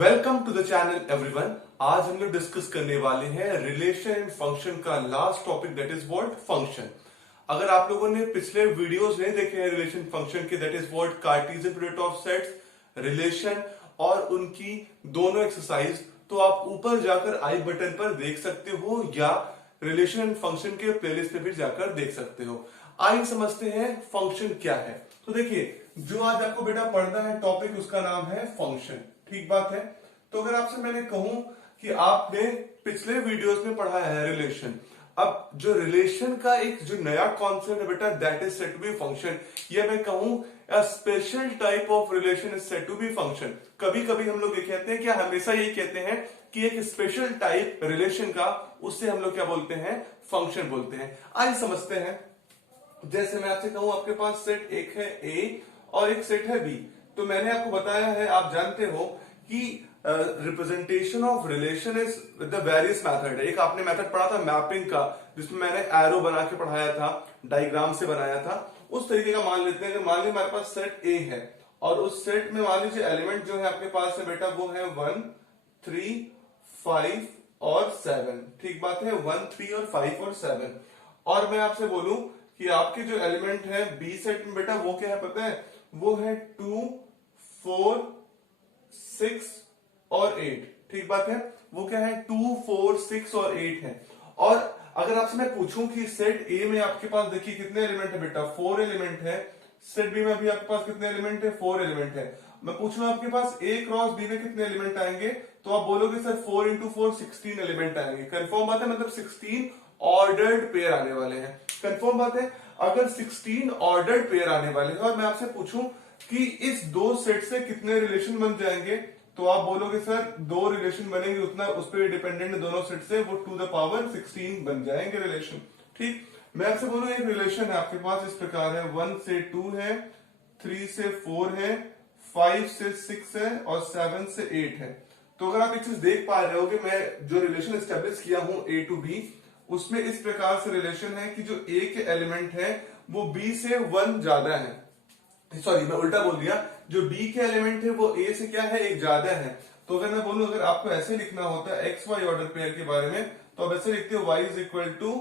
Welcome to the channel everyone. आज हम लोग डिस्कस करने वाले हैं रिलेशन एंड फंक्शन का last topic, that is what function. अगर आप लोगों ने पिछले वीडियोस नहीं देखे हैं रिलेशन फंक्शन के, that is what Cartesian product of sets, relation और उनकी दोनों एक्सरसाइज, तो आप ऊपर जाकर आई बटन पर देख सकते हो या रिलेशन एंड फंक्शन के प्लेलिस्ट पे भी जाकर देख सकते हो। आइए समझते हैं फंक्शन क्या है। तो देखिए, जो आज आपको बेटा पढ़ना है टॉपिक, उसका नाम है फंक्शन। ठीक बात है। तो अगर आपसे मैंने कहूं कि आपने पिछले वीडियोस में पढ़ा है रिलेशन, अब जो रिलेशन का एक जो नया कॉन्सेप्ट है बेटा, that is said to be function. या मैं कहूं a special type of relation is said to be function. कभी कभी हम लोग ये कहते हैं, क्या हमेशा ये कहते हैं कि एक स्पेशल टाइप रिलेशन का, उससे हम लोग क्या बोलते हैं, फंक्शन बोलते हैं। आइए समझते हैं। जैसे मैं आपसे कहूं आपके पास सेट एक है ए और एक सेट है बी, तो मैंने आपको बताया है, आप जानते हो कि representation of relation is the various method है। एक आपने मेथड पढ़ा था मैपिंग का, जिसमें मैंने एरो बना के पढ़ाया था, डायग्राम से बनाया था। उस तरीके का मान लेते हैं कि मान लीजिए हमारे पास सेट ए है और उस सेट में मान लीजिए एलिमेंट जो है आपके पास है बेटा, वो है 1, 3, 5 और 7। ठीक बात है, 1, 3 और 5 और 7। और मैं आपसे बोलूं कि आपके जो एलिमेंट है बी सेट में बेटा, वो क्या है पता है, वो है 2, 4, 6 और 8। ठीक बात है, वो क्या है, 2, 4, 6 और 8 है। और अगर आपसे मैं पूछूं कि सेट ए में आपके पास देखिए कितने एलिमेंट है बेटा, 4 एलिमेंट है। सेट बी में भी आपके पास कितने एलिमेंट है, 4 एलिमेंट है। मैं पूछूं आपके पास ए क्रॉस बी में कितने एलिमेंट आएंगे, तो आप बोलोगे सर 4 इंटू 4 16 एलिमेंट आएंगे। कंफर्म बात है, मतलब 16 ऑर्डर्ड पेयर आने वाले हैं। कंफर्म बात है, अगर 16 ऑर्डर्ड पेयर आने वाले हैं और मैं आपसे पूछूं कि इस दो सेट से कितने रिलेशन बन जाएंगे, तो आप बोलोगे सर 2 रिलेशन बनेंगे, उतना उस पर डिपेंडेंट दोनों सेट से, वो 2 द पावर 16 बन जाएंगे रिलेशन। ठीक, मैं आपसे बोलूं एक रिलेशन है आपके पास इस प्रकार है, 1 से 2 है, 3 से 4 है, 5 से 6 है और 7 से 8 है। तो अगर आप एक चीज देख पा रहे हो कि मैं जो रिलेशन स्टेब्लिश किया हूं ए टू बी, उसमें इस प्रकार से रिलेशन है कि जो ए के एलिमेंट है वो बी से 1 ज्यादा है। सॉरी, मैं उल्टा बोल दिया, जो बी के एलिमेंट है वो ए से क्या है, एक ज्यादा है। तो अगर मैं बोलूं, अगर आपको ऐसे लिखना होता है एक्स वाई ऑर्डर पेयर के बारे में, तो आप ऐसे लिखते हो y इज इक्वल टू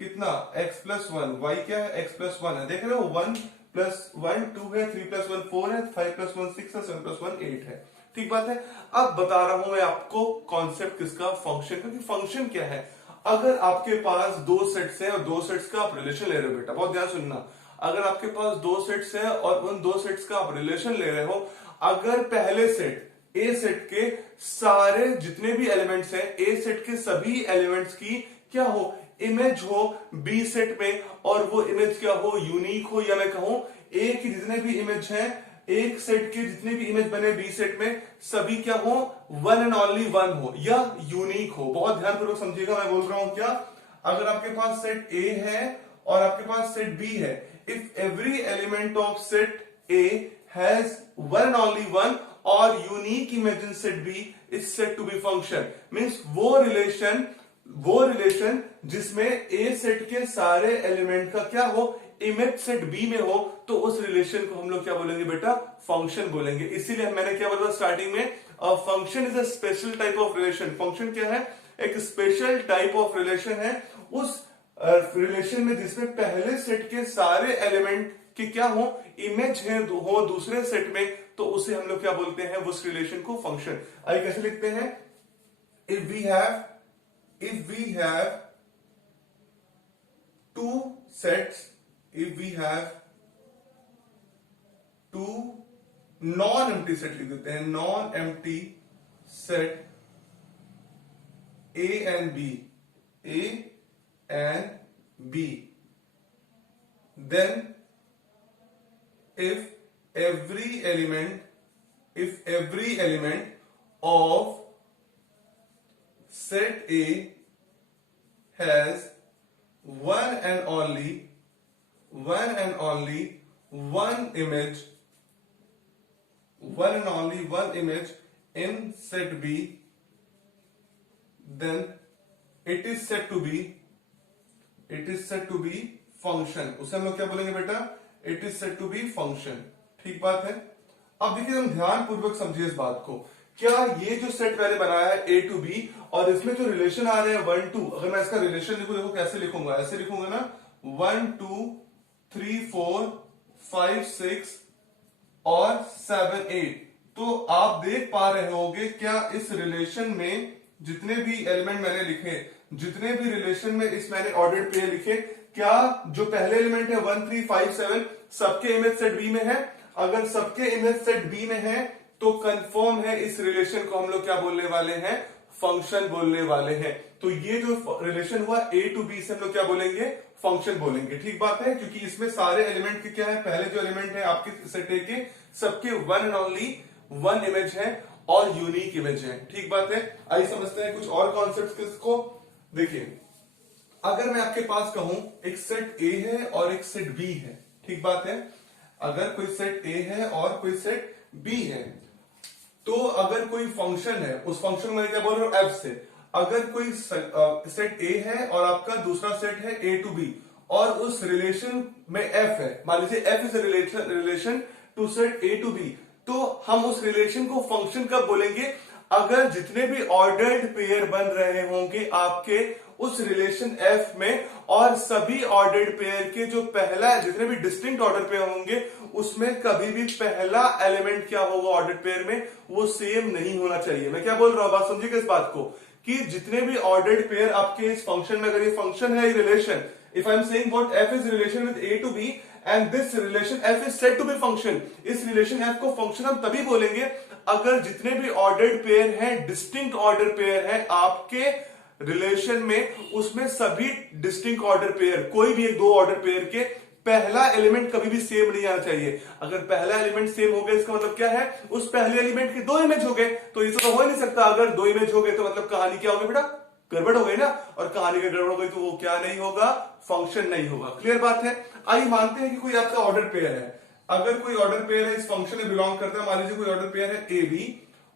कितना, x प्लस 1। y क्या है, x प्लस 1 है। देख रहे हो, 1 प्लस 1 2 है, 3 प्लस 1 4 है, 5 प्लस 1 6 है, 7 प्लस 1 8 है। ठीक बात है। अब बता रहा हूं मैं आपको कॉन्सेप्ट किसका, फंक्शन का। फंक्शन क्या है, अगर आपके पास दो सेट्स हैं और दो सेट्स का आप रिलेशन ले रहे हो बेटा, बहुत ध्यान सुनना। अगर आपके पास दो सेट्स हैं और उन दो सेट्स का आप रिलेशन ले रहे हो, अगर पहले सेट ए सेट के सारे जितने भी एलिमेंट्स हैं, ए सेट के सभी एलिमेंट्स की क्या हो, इमेज हो बी सेट में, और वो इमेज क्या हो, यूनिक हो, या मैं कहूं ए की जितने भी इमेज हैं, एक सेट के जितने भी इमेज बने बी सेट में, सभी क्या हो, वन एंड ओनली वन हो या यूनिक हो। बहुत ध्यानपूर्वक समझिएगा मैं बोल रहा हूं क्या। अगर आपके पास सेट ए है और आपके पास सेट बी है, if every element of set A has one and only one और unique image in set B is said to be function. Means वो रिलेशन जिसमें ए सेट के सारे एलिमेंट का क्या हो, इमेज सेट बी में हो, तो उस रिलेशन को हम लोग क्या बोलेंगे बेटा, फंक्शन बोलेंगे। इसीलिए मैंने क्या बोला स्टार्टिंग में, function is a special type of relation. Function क्या है, एक स्पेशल टाइप ऑफ रिलेशन है, उस रिलेशन में जिसमें पहले सेट के सारे एलिमेंट के क्या हो, इमेज है हो दूसरे सेट में, तो उसे हम लोग क्या बोलते हैं, उस रिलेशन को फंक्शन। आइए कैसे लिखते हैं, if we have two sets, if we have two non-empty set, लिख देते हैं non-empty set A and B, then if every element of set A has one and only one image in set B, then it is said to be function। उसे हम लोग क्या बोलेंगे बेटा, it is said to be function। ठीक बात है। अब देखिए, हम ध्यान पूर्वक समझिए इस बात को क्या ये जो सेट मैंने बनाया है ए टू बी और इसमें जो रिलेशन आ रहे हैं 1 2, अगर मैं इसका रिलेशन लिखूं, देखो कैसे लिखूंगा, ऐसे लिखूंगा ना, 1 2 3 4 5 6 और 7 8। तो आप देख पा रहे होंगे क्या इस रिलेशन में जितने भी एलिमेंट मैंने लिखे, जितने भी रिलेशन में इस मैंने ऑर्डर्ड पेयर लिखे, क्या जो पहले एलिमेंट है 1 3 5 7 सबके इमेज सेट बी में है? अगर सबके इमेज सेट बी में है तो कंफर्म है इस रिलेशन को हम लोग क्या बोलने वाले हैं? फंक्शन बोलने वाले हैं। तो ये जो रिलेशन हुआ ए टू बी से हम लोग क्या बोलेंगे? फंक्शन बोलेंगे। ठीक बात है, क्योंकि इसमें सारे एलिमेंट के क्या है, पहले जो एलिमेंट है आपके सेट ए के सबके one and only one image है और यूनिक इमेज है। ठीक बात है। आइए समझते हैं कुछ और कॉन्सेप्ट किसको। देखिए, अगर मैं आपके पास कहूं एक सेट ए है और एक सेट बी है, ठीक बात है, अगर कोई सेट ए है और कोई सेट बी है, तो अगर कोई फंक्शन है, उस फंक्शन में क्या बोल रहा हूं? एफ से। अगर कोई सेट ए है और आपका दूसरा सेट है ए टू बी और उस रिलेशन में एफ है, मान लीजिए f is relation to set A to B, तो हम उस रिलेशन को फंक्शन कब बोलेंगे? अगर जितने भी ऑर्डर्ड पेयर बन रहे होंगे आपके उस रिलेशन एफ में और सभी ऑर्डर्ड पेयर के जो पहला जितने भी डिस्टिंक्ट ऑर्डर पेयर होंगे उसमें कभी भी पहला एलिमेंट क्या होगा ऑर्डर्ड पेयर में? वो सेम नहीं होना चाहिए। मैं क्या बोल रहा हूं, बात समझिएगा इस बात को, कि जितने भी ऑर्डर्ड पेयर आपके इस फंक्शन में, अगर ये फंक्शन है relation, if I am saying what f is relation with A to B and this relation f is said to be function, इस रिलेशन एफ को फंक्शन हम तभी बोलेंगे अगर जितने भी ऑर्डर्ड पेयर हैं, डिस्टिंक्ट ऑर्डर पेयर हैं आपके रिलेशन में, उसमें सभी डिस्टिंक्ट ऑर्डर पेयर, कोई भी एक दो ऑर्डर पेयर के पहला एलिमेंट कभी भी सेम नहीं आना चाहिए। अगर पहला एलिमेंट सेम हो गया इसका मतलब क्या है? उस पहले एलिमेंट के दो इमेज हो गए, तो ये तो हो ही नहीं सकता। अगर दो इमेज हो गए तो मतलब कहानी क्या होगी बेटा? गड़बड़ हो गई ना, और कहानी का गड़बड़ हो गई तो वो क्या नहीं होगा? फंक्शन नहीं होगा। क्लियर बात है। आइए मानते हैं कि कोई आपका ऑर्डर पेयर है, अगर कोई ऑर्डर पेयर है इस फंक्शन में बिलोंग करता है, मान लीजिए कोई ऑर्डर पेयर है ए बी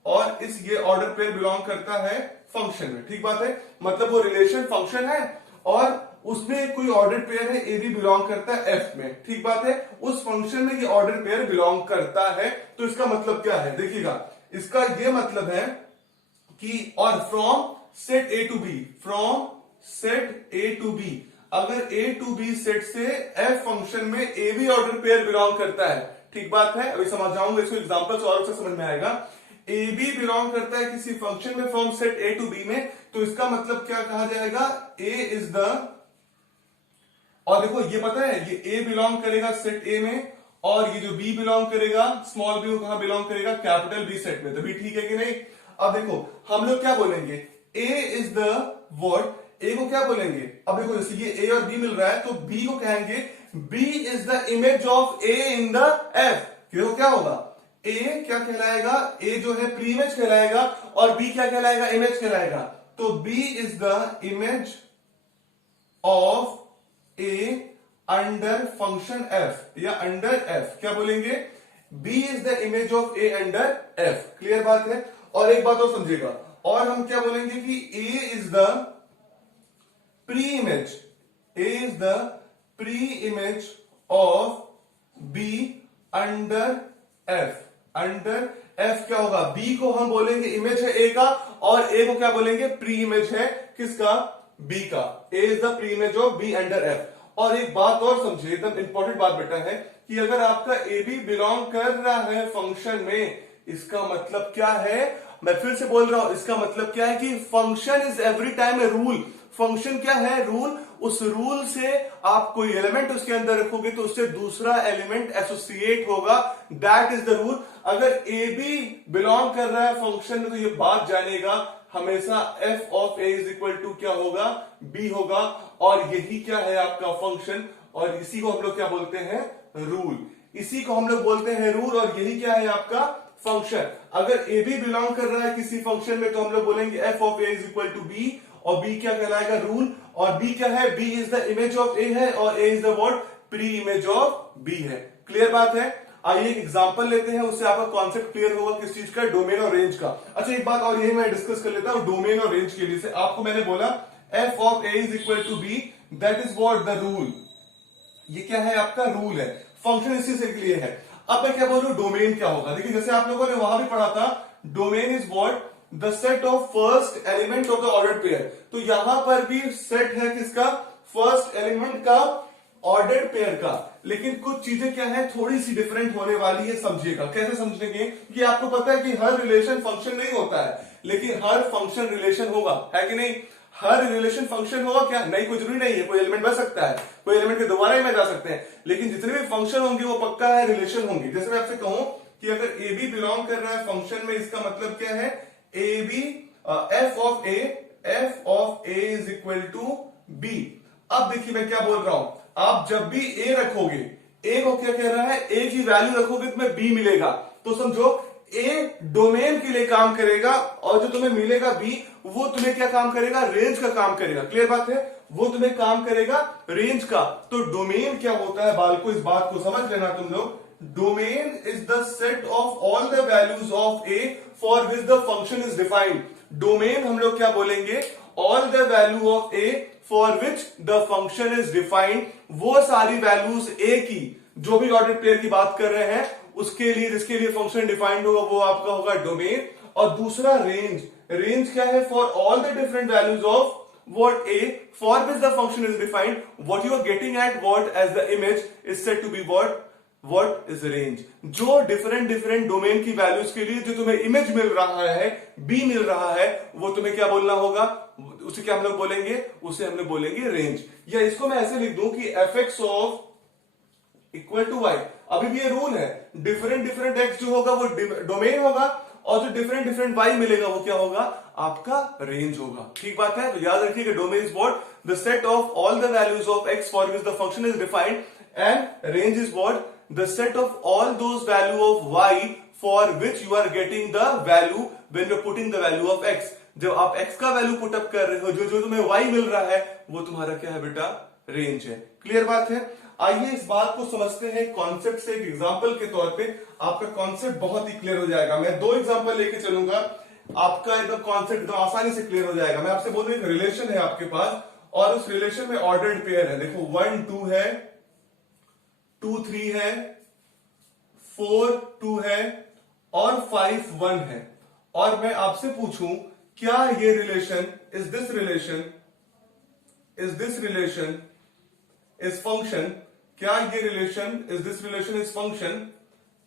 और इस ये ऑर्डर पेयर बिलोंग करता है फंक्शन में। ठीक बात है, मतलब वो रिलेशन फंक्शन है और उसमें कोई ऑर्डर पेयर है ए बी बिलोंग करता है एफ में। ठीक बात है, उस फंक्शन में ये ऑर्डर पेयर बिलोंग करता है। तो इसका मतलब क्या है? देखिएगा, इसका ये मतलब है कि और from set A to B, from set A to B, अगर ए टू बी सेट से एफ फंक्शन में a b order pair belong करता है। ठीक बात है, अभी समझ जाऊंगा इसको एग्जांपल से और अच्छा समझ में आएगा। ए बी बिलोंग करता है किसी फंक्शन में from set A to B में, तो इसका मतलब क्या कहा जाएगा? ए इज द, और देखो ये पता है ये ए बिलोंग करेगा सेट ए में और ये जो बी बिलोंग करेगा, स्मॉल बी, कहां बिलोंग करेगा? कैपिटल बी सेट में। तो भी ठीक है कि नहीं? अब देखो हम लोग क्या बोलेंगे? ए इज द वर्ड, ए को क्या बोलेंगे? अब देखो जैसे ये ए और बी मिल रहा है तो बी को कहेंगे b is the image of a in the f. तो क्या होगा? ए क्या कहलाएगा? ए जो है प्री इमेज कहलाएगा और बी क्या कहलाएगा? इमेज कहलाएगा। तो b is the image of a under function f या अंडर एफ। क्या बोलेंगे? B is the image of a under f. Clear बात है। और एक बात और समझिएगा, और हम क्या बोलेंगे कि A is the pre image, A is the pre image of B under F. Under F क्या होगा? बी को हम बोलेंगे इमेज है ए का और ए को क्या बोलेंगे? प्री इमेज है किसका? बी का। A is the pre image of B under F. और एक बात और समझिए, एकदम इंपॉर्टेंट बात बेटा है कि अगर आपका ए बी बिलोंग कर रहा है फंक्शन में, इसका मतलब क्या है? मैं फिर से बोल रहा हूं, इसका मतलब क्या है कि function is every time a rule. Function क्या है? रूल। उस रूल से आप कोई एलिमेंट उसके अंदर रखोगे तो उससे दूसरा एलिमेंट एसोसिएट होगा। That is the rule. अगर ए बी बिलोंग कर रहा है फंक्शन में तो ये बात जानेगा हमेशा f of A is equal to क्या होगा? बी होगा। और यही क्या है आपका फंक्शन, और इसी को हम लोग क्या बोलते हैं? रूल। इसी को हम लोग बोलते हैं रूल, और यही क्या है आपका फंक्शन। अगर ए बी बिलोंग कर रहा है किसी फंक्शन में तो हम लोग बोलेंगे F of A is equal to B, और बी क्या कहलाएगा? रूल। और बी क्या है? B is the image of A है और A is the what? Pre image of B है। क्लियर बात है। आइए एक एग्जांपल लेते हैं, उससे आपका कॉन्सेप्ट क्लियर होगा किस चीज का? डोमेन और रेंज का। अच्छा एक बात और यही मैं डिस्कस कर लेता हूं डोमेन और रेंज के लिए से। आपको मैंने बोला f of A is equal to b, that is what? The rule. ये क्या है? आपका रूल है। फंक्शन इसी से लिए है। अब मैं क्या बोल रहा हूं? डोमेन क्या होगा? देखिए जैसे आप लोगों ने वहां भी पढ़ा था domain is what the set of first element of the ordered pair. तो यहां पर भी सेट है किसका, फर्स्ट एलिमेंट का ऑर्डर्ड पेयर का, लेकिन कुछ चीजें क्या है थोड़ी सी डिफरेंट होने वाली है, समझिएगा। कैसे समझेंगे कि आपको पता है कि हर रिलेशन फंक्शन नहीं होता है, लेकिन हर फंक्शन रिलेशन होगा, है कि नहीं। हर रिलेशन फंक्शन होगा क्या, नहीं, कोई जरूरी नहीं है, कोई एलिमेंट बच सकता है, कोई एलिमेंट के दोबारा ही में जा सकते हैं, लेकिन जितने भी फंक्शन होंगे वो पक्का है रिलेशन होंगे। जैसे मैं आपसे कहूं कि अगर ए बी बिलोंग कर रहा है फंक्शन में, इसका मतलब क्या है, a b f of A is equal to b. अब देखिए मैं क्या बोल रहा हूं, आप जब भी ए रखोगे, ए को क्या कह रहा है, ए की वैल्यू रखोगे तो तुम्हें बी मिलेगा, तो समझो ए डोमेन के लिए काम करेगा और जो तुम्हें मिलेगा बी, वो तुम्हें क्या काम करेगा, रेंज का काम करेगा। क्लियर बात है, वो तुम्हें काम करेगा रेंज का। तो डोमेन क्या होता है बालको, इस बात को समझ लेना तुम लोग। Domain is the set of all the values of A for which the function is defined. Domain हम लोग क्या बोलेंगे, all the value of A for which the function is defined. वो सारी वैल्यूज ए की, जो भी ऑर्डर पेयर की बात कर रहे हैं उसके लिए, जिसके लिए फंक्शन डिफाइंड होगा, वो आपका होगा डोमेन। और दूसरा रेंज, रेंज क्या है, for all the different values of what a for which the function is defined, what you are getting at what as the image is said to be what is range। जो different domain की values के लिए जो तुम्हें image मिल रहा है, b मिल रहा है, वो तुम्हें क्या बोलना होगा, उसे क्या हम लोग बोलेंगे, उसे हम लोग बोलेंगे रेंज। या इसको मैं ऐसे लिख दूं कि fx of equal to y। अभी भी ये रूल है, डिफरेंट एक्स जो होगा वो डोमेन होगा, और जो डिफरेंट y मिलेगा वो क्या होगा, आपका रेंज होगा। ठीक बात है, तो याद रखिएगा domain is what the set of all the values of x for which the function is defined, and range is what the set of all those value of y for which you are getting the value when you are putting the value of x। जब आप x का value put up कर रहे हो, जो तुम्हें y मिल रहा है, वो तुम्हारा क्या है बेटा, रेंज है। क्लियर बात है। आइए इस बात को समझते हैं कॉन्सेप्ट से, एक एग्जांपल के तौर पे आपका कॉन्सेप्ट बहुत ही क्लियर हो जाएगा। मैं दो एग्जांपल लेके चलूंगा, आपका एकदम कॉन्सेप्ट एकदम आसानी से क्लियर हो जाएगा। मैं आपसे बोलूं एक रिलेशन है आपके पास, और उस रिलेशन में ऑर्डर्ड पेयर है। देखो 1 2 है, 2 3 है, 4 2 है, और 5 1 है। और मैं आपसे पूछूं क्या ये relation is this relation is function, क्या ये relation is this relation is function,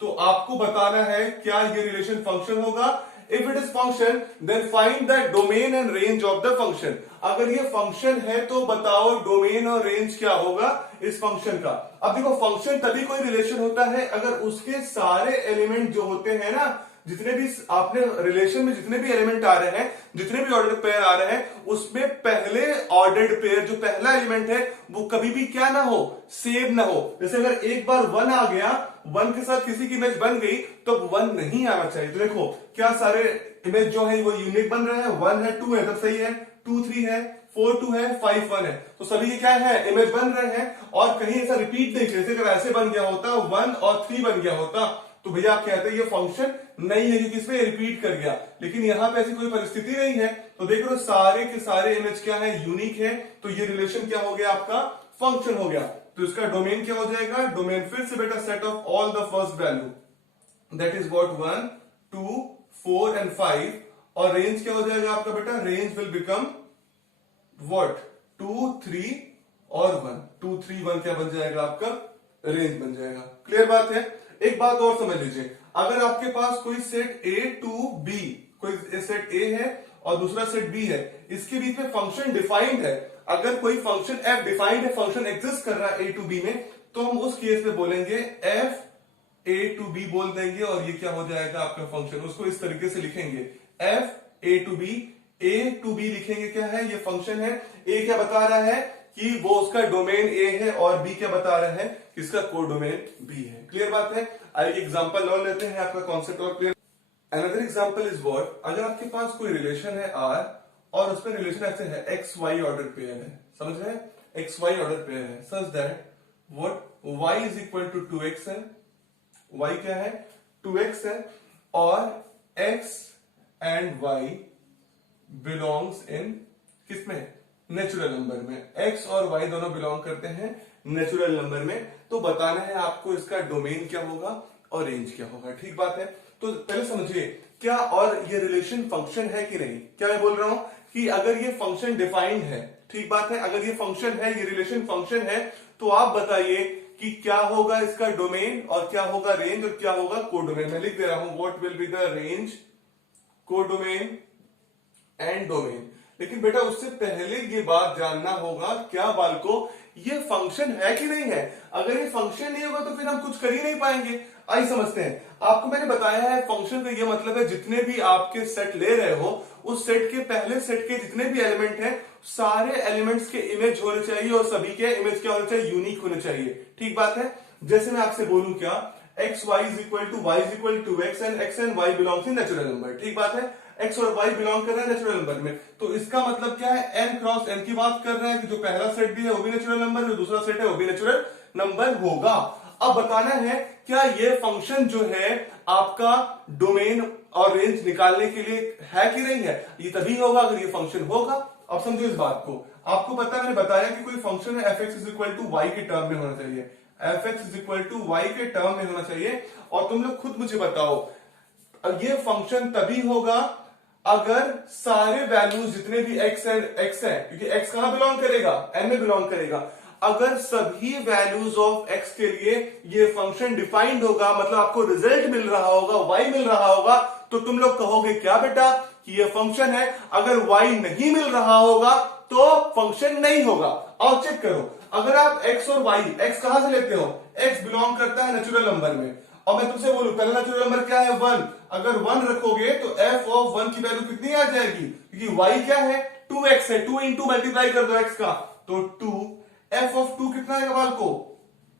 तो आपको बताना है क्या ये रिलेशन फंक्शन होगा। If it is function then find the domain and range of the function. अगर ये फंक्शन है तो बताओ डोमेन और रेंज क्या होगा इस फंक्शन का। अब देखो फंक्शन तभी कोई रिलेशन होता है अगर उसके सारे एलिमेंट जो होते हैं ना, जितने भी आपने रिलेशन में जितने भी एलिमेंट आ रहे हैं, जितने भी ऑर्डर्ड पेयर आ रहे हैं, उसमें पहले ऑर्डर्ड पेयर जो पहला एलिमेंट है वो कभी भी क्या ना हो, सेम ना हो। जैसे अगर एक बार 1 आ गया, 1 के साथ किसी की इमेज बन गई, तो 1 नहीं आना चाहिए। तो देखो क्या सारे इमेज जो है वो यूनिक बन रहे हैं, 1 है 2 है तब सही है, 2 3 है, 4 2 है, 5 1 है, तो सभी ये क्या है, इमेज बन रहे हैं। और कहीं ऐसा रिपीट नहीं, जैसे अगर ऐसे बन गया होता 1 और 3 बन गया होता तो भैया आप कहते हैं ये फंक्शन नहीं है क्योंकि इसमें रिपीट कर गया, लेकिन यहां पे ऐसी कोई परिस्थिति नहीं है। तो देख लो सारे के सारे इमेज क्या है, यूनिक है, तो ये रिलेशन क्या हो गया आपका, फंक्शन हो गया। तो इसका डोमेन क्या हो जाएगा, डोमेन फिर से बेटा set of all the first value, that is what 1 2 4 and 5। और रेंज क्या हो जाएगा आपका बेटा, रेंज विल बिकम व्हाट 2 3 और 1, 2 3 1 क्या बन जाएगा आपका, रेंज बन जाएगा। क्लियर बात है। एक बात और समझ लीजिए, अगर आपके पास कोई सेट A टू B, कोई सेट A है और दूसरा सेट B है, इसके बीच में फंक्शन डिफाइंड है, अगर कोई फंक्शन f डिफाइंड है, फंक्शन एग्जिस्ट कर रहा है A टू B में, तो हम उस केस में बोलेंगे f A टू B बोल देंगे, और ये क्या हो जाएगा आपका फंक्शन। उसको इस तरीके से लिखेंगे f A to B, A to B लिखेंगे क्या है, ये फंक्शन है। A क्या बता रहा है कि वो उसका डोमेन A है, और B क्या बता रहा है कि इसका कोडोमेन B है। क्लियर बात है। आइए एग्जांपल और लेते हैं, आपका कॉन्सेप्ट और clear. Another example is what, अगर आपके पास कोई रिलेशन है R और उसमें रिलेशन ऐसे है एक्स वाई ऑर्डर पेयर है, समझ रहे हैं, एक्स वाई ऑर्डर पेयर है, such that what y is equal to 2x है, y क्या है 2x है, और x and y belongs in किसमें, नेचुरल नंबर में। x और y दोनों बिलोंग करते हैं नेचुरल नंबर में। तो बताना है आपको इसका डोमेन क्या होगा और रेंज क्या होगा। ठीक बात है। तो पहले समझिए क्या और ये रिलेशन फंक्शन है कि नहीं? क्या मैं बोल रहा हूं कि अगर ये फंक्शन डिफाइंड है, ठीक बात है, अगर ये फंक्शन है, ये रिलेशन फंक्शन है, तो आप बताइए कि क्या होगा इसका डोमेन और क्या होगा रेंज और क्या होगा कोडोमेन। मैं लिख दे रहा हूं, what will be the range, codomain and domain. लेकिन बेटा उससे पहले ये बात जानना होगा क्या बालको, ये फंक्शन है कि नहीं है? अगर ये फंक्शन नहीं होगा तो फिर हम कुछ कर ही नहीं पाएंगे। आइए समझते हैं। आपको मैंने बताया है फंक्शन का ये मतलब है जितने भी आपके सेट ले रहे हो उस सेट के पहले सेट के जितने भी एलिमेंट हैं सारे एलिमेंट्स के इमेज होने चाहिए और सभी के इमेज क्या होने चाहिए, यूनिक होने चाहिए। ठीक बात है। जैसे मैं आपसे बोलूं क्या, x y is equal to y is equal to x and y belongs in natural number. ठीक बात है, एक्स और वाई बिलोंग कर रहा है नेचुरल नंबर में, तो इसका मतलब क्या है, एन क्रॉस एन की बात कर रहा है कि जो पहला सेट भी है वो भी नेचुरल नंबर, जो दूसरा सेट है वो भी नेचुरल नंबर होगा। अब बताना है क्या ये फंक्शन जो है आपका डोमेन और रेंज निकालने के लिए है कि नहीं है? ये तभी होगा अगर ये फंक्शन होगा। अब समझो इस बात को, आपको पता है मैंने बताया कि कोई फंक्शन है f x is equal to y के टर्म में होना चाहिए, f x is equal to y के टर्म में होना चाहिए। और तुम लोग खुद मुझे बताओ ये फंक्शन तभी होगा अगर सारे वैल्यूज जितने भी एक्स है, क्योंकि एक्स कहां बिलोंग करेगा, एन में बिलोंग करेगा, अगर सभी वैल्यूज ऑफ एक्स के लिए ये फंक्शन डिफाइंड होगा, मतलब आपको रिजल्ट मिल रहा होगा, वाई मिल रहा होगा, तो तुम लोग कहोगे क्या बेटा कि ये फंक्शन है। अगर वाई नहीं मिल रहा होगा तो फंक्शन नहीं होगा। और चेक करो, अगर आप एक्स और वाई, एक्स कहां से लेते हो, एक्स बिलोंग करता है नेचुरल नंबर में, और मैं तुमसे बोलूं पहला नेचुरल नंबर क्या है, 1। अगर 1 रखोगे तो एफ ऑफ 1 की वैल्यू कितनी आ जाएगी, क्योंकि वाई क्या है, 2x है, 2 इंटू मल्टीप्लाई कर दो x का तो 2, एफ ऑफ 2 कितना आएगा बाल को,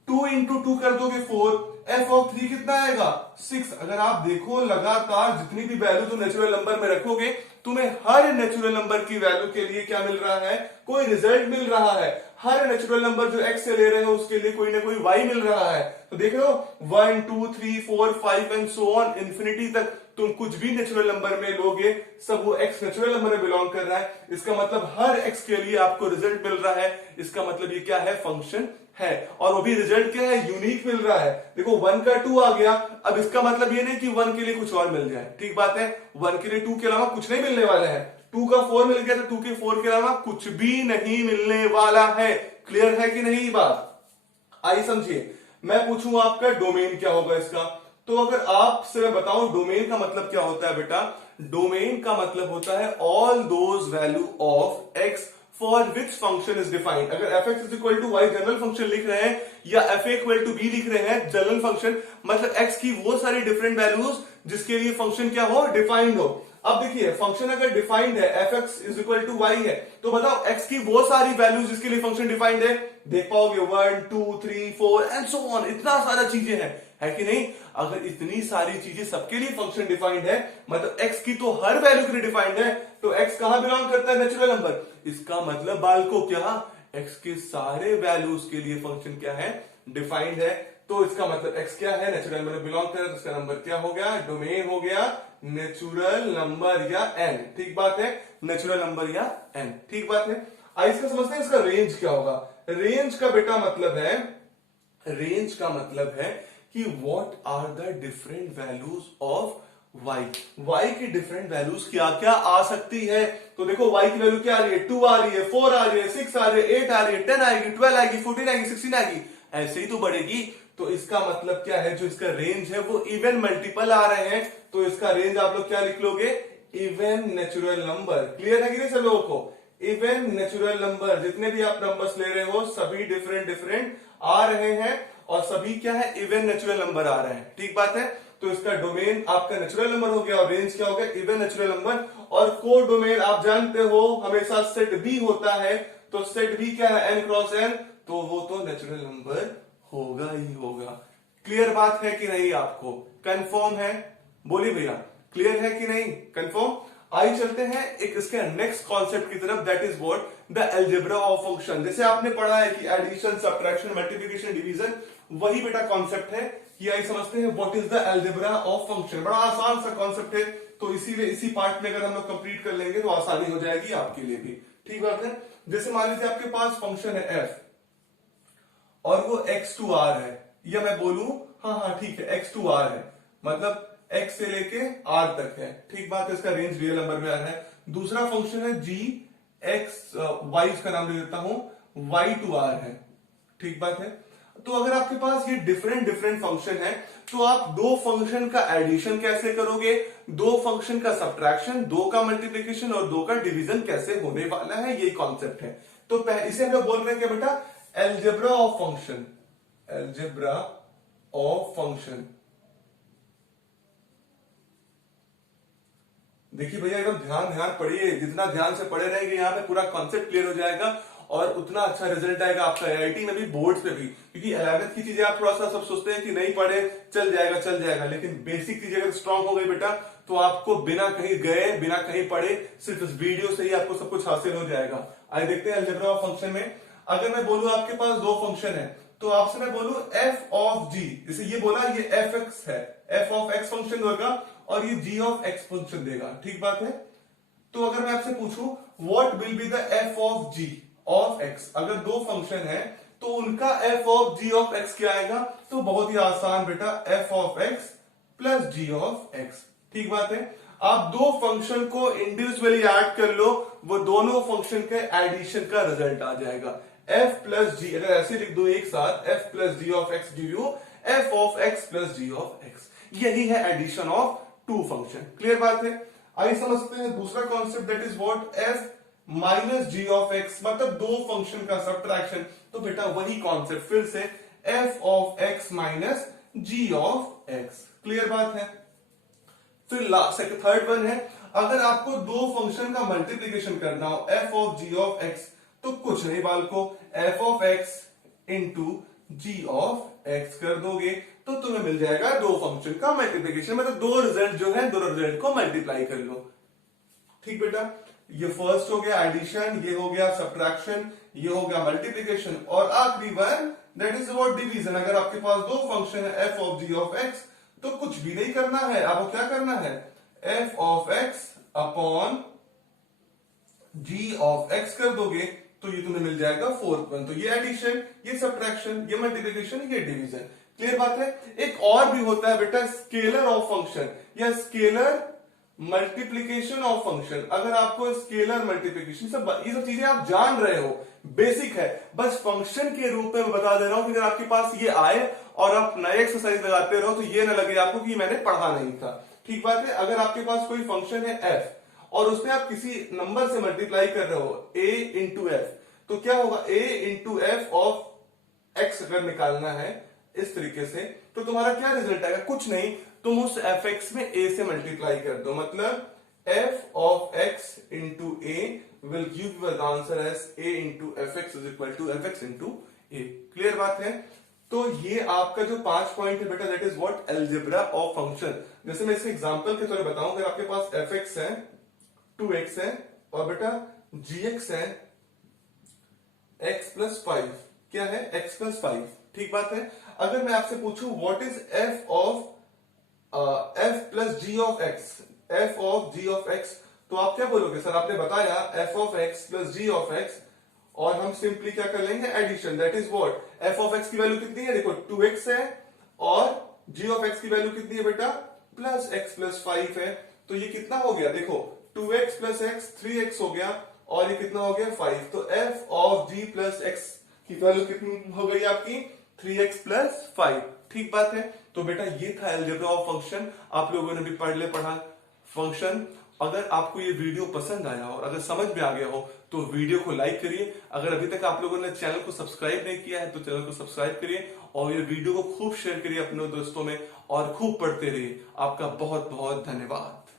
2 इंटू 2 कर दोगे 4, एफ ऑफ 3 कितना आएगा 6। अगर आप देखो लगातार जितनी भी वैल्यू तुम नेचुरल नंबर में रखोगे तुम्हें हर नेचुरल नंबर की वैल्यू के लिए क्या मिल रहा है, कोई रिजल्ट मिल रहा है। हर नेचुरल नंबर जो एक्स से ले रहे हो उसके लिए कोई ना कोई वाई मिल रहा है। तो देख रहे हो 1 2 3 4 5 एंड सो ऑन इंफिनिटी तक तुम कुछ भी नेचुरल नंबर में लोगे सब वो एक्स नेचुरल नंबर में बिलोंग कर रहा है। इसका मतलब हर एक्स के लिए आपको रिजल्ट मिल रहा है। इसका मतलब ये क्या है, फंक्शन है। और वो भी रिजल्ट क्या है, यूनिक मिल रहा है। देखो 1 का 2 आ गया, अब इसका मतलब ये नहीं कि 1 के लिए कुछ और मिल जाए, ठीक बात है, 1 के लिए 2 के अलावा कुछ नहीं मिलने वाला है। 2 का 4 मिल गया तो 2 के 4 के अलावा कुछ भी नहीं मिलने वाला है। क्लियर है कि नहीं बात? आइए समझिए, मैं पूछूं आपका डोमेन क्या होगा इसका, तो अगर आपसे मैं बताऊं डोमेन का मतलब क्या होता है बेटा, डोमेन का मतलब होता है all those value of x for which function is defined. अगर F x is equal to y general function लिख रहे हैं या F A equal to B लिख रहे हैं जनरल फंक्शन, मतलब एक्स की वो सारी डिफरेंट वैल्यूज जिसके लिए फंक्शन क्या हो, डिफाइंड हो। अब देखिए फंक्शन अगर डिफाइंड है, f x is equal to y है, तो बताओ एक्स की वो सारी वैल्यूज जिसके लिए फंक्शन डिफाइंड है, देख पाओगे 1 2 3 4 एंड सो ऑन, इतना सारा चीजें हैं, है कि नहीं? अगर इतनी सारी चीजें सबके लिए फंक्शन डिफाइंड है, मतलब एक्स की तो हर वैल्यू के लिए डिफाइंड है, तो एक्स कहां बिलोंग करता है, नेचुरल नंबर। इसका मतलब बाल को क्या, एक्स के सारे वैल्यूज के लिए फंक्शन क्या है, डिफाइंड है। तो इसका मतलब एक्स क्या है, नेचुरल नंबर बिलोंग कर रहा है, तो इसका नंबर क्या हो गया, डोमेन हो गया नेचुरल नंबर या एन। ठीक बात है, नेचुरल नंबर या एन, ठीक बात है। आइए इसका समझते हैं इसका रेंज क्या होगा। रेंज का बेटा मतलब है, रेंज का मतलब है कि what are the different values of y, y की डिफरेंट वैल्यूज क्या क्या आ सकती है। तो देखो y की वैल्यू क्या आ रही है, 2 आ रही है, 4 आ रही है, 6 आ रही है, 8 आ रही है, 10 आएगी, 12 आएगी, 14 आएगी, 16 आएगी, ऐसे ही तो बढ़ेगी। तो इसका मतलब क्या है, जो इसका रेंज है वो इवन मल्टीपल आ रहे हैं, तो इसका रेंज आप लोग क्या लिख लोगे, इवन नेचुरल नंबर। क्लियर है कि नहीं सब लोगों को? इवन नेचुरल नंबर, जितने भी आप नंबर्स ले रहे हो सभी डिफरेंट डिफरेंट आ रहे हैं और सभी क्या है, इवन नेचुरल नंबर आ रहे हैं। ठीक बात है, तो इसका डोमेन आपका नेचुरल नंबर हो गया और रेंज क्या हो गया, इवन नेचुरल नंबर। और को डोमेन आप जानते हो हमेशा सेट बी होता है, तो सेट बी क्या है, एन क्रॉस एन, तो वो तो नेचुरल नंबर होगा ही होगा। क्लियर बात है कि नहीं, आपको कंफर्म है? बोलिए भैया, क्लियर है कि नहीं, कंफर्म? आइए चलते हैं एक इसके नेक्स्ट कॉन्सेप्ट की तरफ, that is what, the algebra of function. जैसे आपने पढ़ा है कि एडिशन, सब्ट्रैक्शन, मल्टीप्लिकेशन, डिवीजन, वही बेटा कॉन्सेप्ट है कि आइए समझते हैं what is the algebra of function. बड़ा आसान सा कॉन्सेप्ट है, तो इसीलिए इसी पार्ट में अगर हम लोग कंप्लीट कर लेंगे तो आसानी हो जाएगी आपके लिए भी। ठीक बात है। जैसे मान लीजिए आपके पास फंक्शन है f और वो x2r है, या मैं बोलूं हाँ ठीक है x2r है, मतलब x से लेके r तक है, ठीक बात है, इसका रेंज रियल नंबर में आ रहा है। दूसरा फंक्शन है g x y, इसका नाम ले देता हूं y टू r है, ठीक बात है। तो अगर आपके पास ये डिफरेंट डिफरेंट फंक्शन है तो आप दो फंक्शन का एडिशन कैसे करोगे, दो फंक्शन का सब्ट्रैक्शन, दो का मल्टीप्लिकेशन और दो का डिवीजन कैसे होने वाला है, यही कॉन्सेप्ट है। तो इसे हम लोग बोल रहे हैं क्या बेटा, algebra of function, algebra of function. देखिए भैया एकदम ध्यान ध्यान पढ़िए, जितना ध्यान से पढ़े रहेंगे यहाँ पे पूरा कॉन्सेप्ट क्लियर हो जाएगा और उतना अच्छा रिजल्ट आएगा आपका आईआईटी में भी, बोर्ड्स पे भी। क्योंकि 11th की चीजें आप थोड़ा सा सब सोचते हैं कि नहीं पढ़े चल जाएगा, लेकिन बेसिक चीजें अगर स्ट्रांग हो गई बेटा तो आपको बिना कहीं गए, बिना कहीं पढ़े, सिर्फ इस वीडियो से ही आपको सब कुछ हासिल हो जाएगा। आइए देखते हैं अलजेब्रा ऑफ फंक्शन में। अगर मैं बोलूं आपके पास दो फंक्शन है तो आपसे मैं बोलूं एफ ऑफ जी, जैसे ये बोला ये एफ एक्स है, एफ ऑफ एक्स फंक्शन होगा और ये जी ऑफ एक्स फंक्शन देगा, ठीक बात है। तो अगर मैं आपसे पूछूं what will be the f of ji of x, अगर दो फंक्शन है तो उनका f of ji of x क्या आएगा, तो बहुत ही आसान बेटा, f of x plus g of x, ठीक बात है। आप दो फंक्शन को इंडिविजुअली ऐड कर लो, वो दोनों फंक्शन के एडिशन का रिजल्ट आ जाएगा, एफ प्लस जी। अगर ऐसे लिख दो एक साथ, f plus g of x give you f of x plus g of x, यही है addition of two function, clear बात है। आइए समझते हैं दूसरा concept, that is what, f minus g of x, मतलब दो फंक्शन का सब्ट्रैक्शन। तो बेटा वही कॉन्सेप्ट फिर से, f of x minus g of x, clear बात है। फिर थर्ड वन है, अगर आपको दो फंक्शन का मल्टीप्लीकेशन करना हो, F of ji of x, तो कुछ नहीं बालको, F of x into G of x कर दोगे तो तुम्हें मिल जाएगा दो फंक्शन का मल्टीप्लीकेशन, मतलब दो रिजल्ट जो है, दो रिजल्ट को मल्टीप्लाई कर लो, ठीक बेटा। ये फर्स्ट हो गया एडिशन, ये हो गया सब्ट्रैक्शन, ये हो गया मल्टीप्लिकेशन, और आखिरी one that is what, division. अगर आपके पास दो फंक्शन है f of ji of x तो कुछ भी नहीं करना है, आपको क्या करना है, f of x upon g of x कर दोगे तो ये तुम्हें मिल जाएगा फोर्थ वन। तो ये एडिशन, ये सब्ट्रैक्शन, ये मल्टीप्लिकेशन, ये डिवीजन, क्लियर बात है। एक और भी होता है बेटा, स्केलर ऑफ फंक्शन या स्केलर मल्टीप्लीकेशन ऑफ फंक्शन। अगर आपको स्केलर मल्टीप्लीकेशन सब ये सब चीजें आप जान रहे हो, बेसिक है, बस फंक्शन के रूप में मैं बता दे रहा हूं कि अगर आपके पास ये आए और आप नए एक्सरसाइज लगाते रहो तो ये ना लगे आपको कि मैंने पढ़ा नहीं था, ठीक बात है। अगर आपके पास कोई फंक्शन है एफ और उसमें आप किसी नंबर से मल्टीप्लाई कर रहे हो, a इंटू एफ, तो क्या होगा, a into F of x अगर निकालना है इस तरीके से तो तुम्हारा क्या रिजल्ट आएगा, कुछ नहीं, तुम उस एफ एक्स में a से मल्टीप्लाई कर दो, मतलब f of x into a will give you the answer as a into f x is equal to f x into a, clear बात है। तो ये आपका जो 5 पॉइंट है बेटा, that is what, algebra of function. जैसे मैं इसके एग्जांपल के तौर पर बताऊं, अगर आपके पास एफ एक्स है, 2x है और बेटा gx है x प्लस 5, क्या है, x प्लस 5, ठीक बात है। अगर मैं आपसे पूछूं what is f of f plus g of x, f of g of x, तो आप क्या बोलोगे, सर आपने बताया f of x plus g of x, और हम सिंपली क्या कर लेंगे, addition, that is what, f of x की वैल्यू कितनी है, देखो 2x है और g ऑफ x की वैल्यू कितनी है बेटा, प्लस x प्लस 5 है, तो ये कितना हो गया, देखो 2x प्लस x 3x हो गया और ये कितना हो गया 5, तो f of g plus x की वैल्यू कितनी हो गई आपकी, 3x प्लस 5, ठीक बात है। तो बेटा ये था अलजेब्रा ऑफ फंक्शन, आप लोगों ने भी पढ़ा फंक्शन। अगर आपको ये वीडियो पसंद आया और अगर समझ में आ गया हो तो वीडियो को लाइक करिए। अगर अभी तक आप लोगों ने चैनल को सब्सक्राइब नहीं किया है तो चैनल को सब्सक्राइब करिए और ये वीडियो को खूब शेयर करिए अपने दोस्तों में और खूब पढ़ते रहिए। आपका बहुत बहुत धन्यवाद।